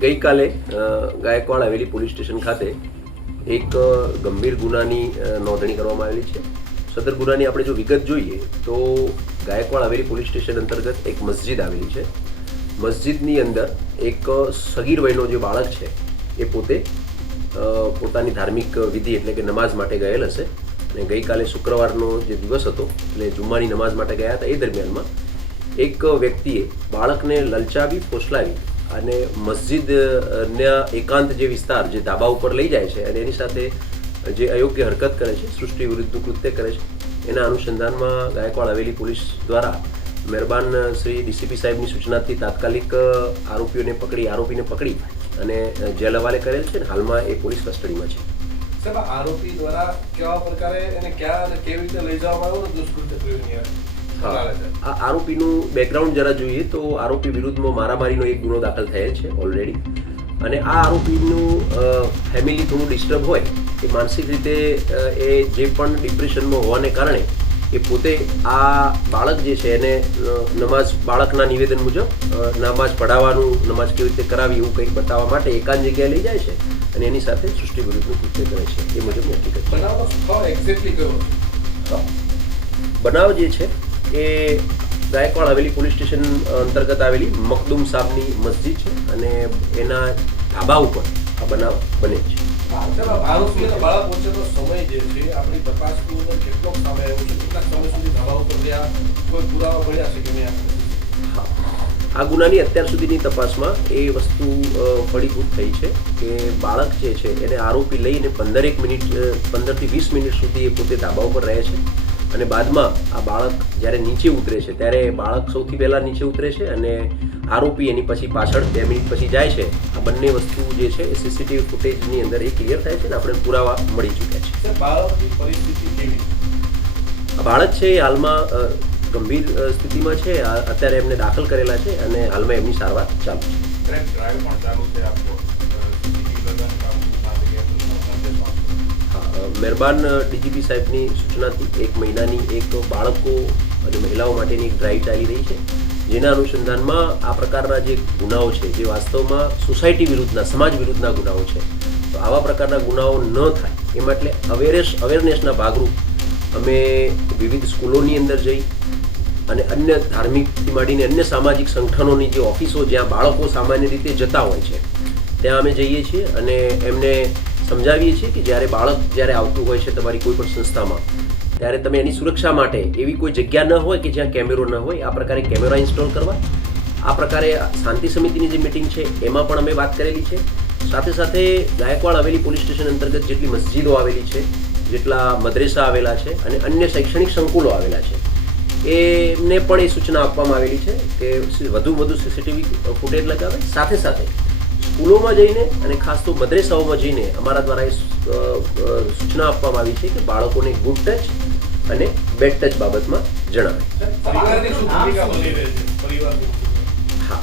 ગઈકાલે Gaekwad Haveli police station ખાતે એક ગંભીર ગુનાની નોંધણી કરવામાં આવેલી છે. સદર ગુનાની આપણે જો વિગત જોઈએ તો ગાયકવાડ હવેલી પોલીસ સ્ટેશન અંતર્ગત એક મસ્જિદ આવેલી છે. મસ્જિદની અંદર એક સગીર વયનો જે બાળક છે એ પોતે પોતાની ધાર્મિક વિધિ એટલે કે નમાઝ માટે ગયેલ હશે અને ગઈકાલે શુક્રવારનો જે દિવસ હતો એટલે જુમ્માની નમાઝ માટે ગયા હતા. એ દરમિયાનમાં એક વ્યક્તિએ બાળકને લલચાવી ફોસલાવી અને મસ્જિદના એકાંત જે વિસ્તાર જે ધાબા ઉપર લઈ જાય છે અને એની સાથે જે અયોગ્ય હરકત કરે છે, સૃષ્ટિ વિરુદ્ધનું કૃત્ય કરે છે, એના અનુસંધાનમાં ગાયકવાડ હવેલી પોલીસ દ્વારા મહેરબાન શ્રી ડીસીપી સાહેબની સૂચનાથી તાત્કાલિક આરોપીને પકડી અને જેલ હવાલે કરેલ છે અને હાલમાં એ પોલીસ કસ્ટડીમાં છે. સાહેબ, આરોપી દ્વારા કેવા પ્રકારે એને ક્યાં અને કેવી રીતે લઈ જવામાં આવ્યો ને દુષ્કૃત્ય કર્યું? આ આરોપીનું બેકગ્રાઉન્ડ જરા જોઈએ તો આરોપી વિરુદ્ધમાં મારામારીનો એક ગુનો દાખલ થયેલ છે ઓલરેડી. અને આ આરોપીનું ફેમિલી થોડું ડિસ્ટર્બ હોય એ માનસિક રીતે એ જે પણ ડિપ્રેશનમાં હોવાને કારણે એ પોતે આ બાળક જે છે એને બાળકના નિવેદન મુજબ નમાઝ પઢાવવાનું, નમાઝ કેવી રીતે કરાવી એવું કંઈક બતાવવા માટે એકાંત જગ્યાએ લઈ જાય છે અને એની સાથે સૃષ્ટિ વિરુદ્ધનું કૃત્ય કરે છે. એ મુજબની હકીકત છે. બનાવ જે છે એ ગાયકવાડ હવેલી પોલીસ સ્ટેશન અંતર્ગત આવેલી મખદુમ સાહેબની મસ્જિદ છે અને એના ધાબા ઉપર આ બનાવ બને છે. આ ગુનાની અત્યાર સુધીની તપાસમાં એ વસ્તુ ફળીભૂત થઈ છે કે બાળક જે છે એને આરોપી લઈને 15 થી 20 મિનિટ સુધી એ પોતે ધાબા ઉપર રહે છે અને બાદમાં આ બાળક જ્યારે નીચે ઉતરે છે ત્યારે બાળક સૌથી પહેલાં નીચે ઉતરે છે અને આરોપી એની પછી પાછળ 2 મિનિટ પછી જાય છે. આ બંને વસ્તુ જે છે એ સીસીટીવી ફૂટેજની અંદર એ ક્લિયર થાય છે અને આપણે પુરાવા મળી ચૂક્યા છે. આ બાળક છે એ હાલમાં ગંભીર સ્થિતિમાં છે. અત્યારે એમને દાખલ કરેલા છે અને હાલમાં એમની સારવાર ચાલુ છે. મહેરબાન ડીજીપી સાહેબની સૂચનાથી 1 મહિનાની એક બાળકો અને મહિલાઓ માટેની એક ડ્રાઈવ ચાલી રહી છે, જેના અનુસંધાનમાં આ પ્રકારના જે ગુનાઓ છે જે વાસ્તવમાં સોસાયટી વિરુદ્ધના, સમાજ વિરુદ્ધના ગુનાઓ છે, તો આવા પ્રકારના ગુનાઓ ન થાય એ માટે અવેરનેસના ભાગરૂપ અમે વિવિધ સ્કૂલોની અંદર જઈ અને અન્ય ધાર્મિકથી માંડીને અન્ય સામાજિક સંગઠનોની જે ઓફિસો જ્યાં બાળકો સામાન્ય રીતે જતા હોય છે ત્યાં અમે જઈએ છીએ અને એમને સમજાવીએ છીએ કે જ્યારે આવતું હોય છે તમારી કોઈ પણ સંસ્થામાં ત્યારે તમે એની સુરક્ષા માટે એવી કોઈ જગ્યા ન હોય કે જ્યાં કેમેરો ન હોય, આ પ્રકારે કેમેરા ઇન્સ્ટોલ કરવા. આ પ્રકારે શાંતિ સમિતિની જે મિટિંગ છે એમાં પણ અમે વાત કરેલી છે. સાથે સાથે ગાયકવાડ હવેલી પોલીસ સ્ટેશન અંતર્ગત જેટલી મસ્જિદો આવેલી છે, જેટલા મદ્રેસા આવેલા છે અને અન્ય શૈક્ષણિક સંકુલો આવેલા છે એમને પણ એ સૂચના આપવામાં આવેલી છે કે વધુ સીસીટીવી ફૂટેજ લગાવે. સાથે સાથે સ્કૂલોમાં જઈને અને ખાસ તો મદ્રેસાઓમાં જઈને અમારા દ્વારા એ સૂચના આપવામાં આવી છે કે બાળકોને ગુડ ટચ અને બેડ ટચ બાબતમાં જણાવે. હા,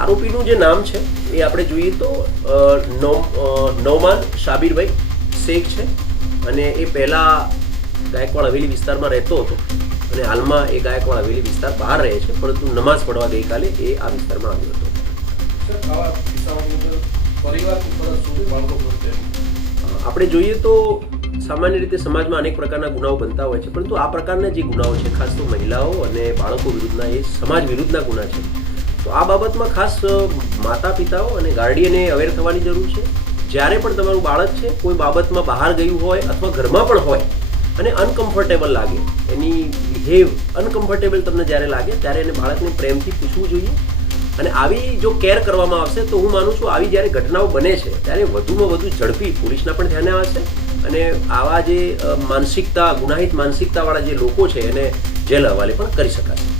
આરોપીનું જે નામ છે એ આપણે જોઈએ તો નૌમાન શાબીરભાઈ શેખ છે અને એ પહેલાં ગાયકવાડ હવેલી વિસ્તારમાં રહેતો હતો અને હાલમાં એ ગાયકવાડ હવેલી વિસ્તાર બહાર રહે છે, પરંતુ નમાઝ પઢવા ગઈકાલે એ આ વિસ્તારમાં આવ્યો હતો. આપણે જોઈએ તો સામાન્ય રીતે સમાજમાં અનેક પ્રકારના ગુનાઓ બનતા હોય છે, પરંતુ આ પ્રકારના જે ગુનાઓ છે ખાસ તો મહિલાઓ અને બાળકો વિરુદ્ધના એ સમાજ વિરુદ્ધના ગુના છે. તો આ બાબતમાં ખાસ માતા પિતાઓ અને ગાર્ડિયને અવેર થવાની જરૂર છે. જ્યારે પણ તમારું બાળક છે કોઈ બાબતમાં બહાર ગયું હોય અથવા ઘરમાં પણ હોય અને અનકમ્ફર્ટેબલ લાગે, એની બિહેવ અનકમ્ફર્ટેબલ તમને જ્યારે લાગે ત્યારે એને બાળકને પ્રેમથી પૂછવું જોઈએ. અને આવી જો કેર કરવામાં આવશે તો હું માનું છું આવી જ્યારે ઘટનાઓ બને છે ત્યારે વધુમાં વધુ ઝડપી પોલીસના પણ ધ્યાને આવશે અને આવા જે ગુનાહિત માનસિકતાવાળા જે લોકો છે એને જેલ હવાલે પણ કરી શકાશે.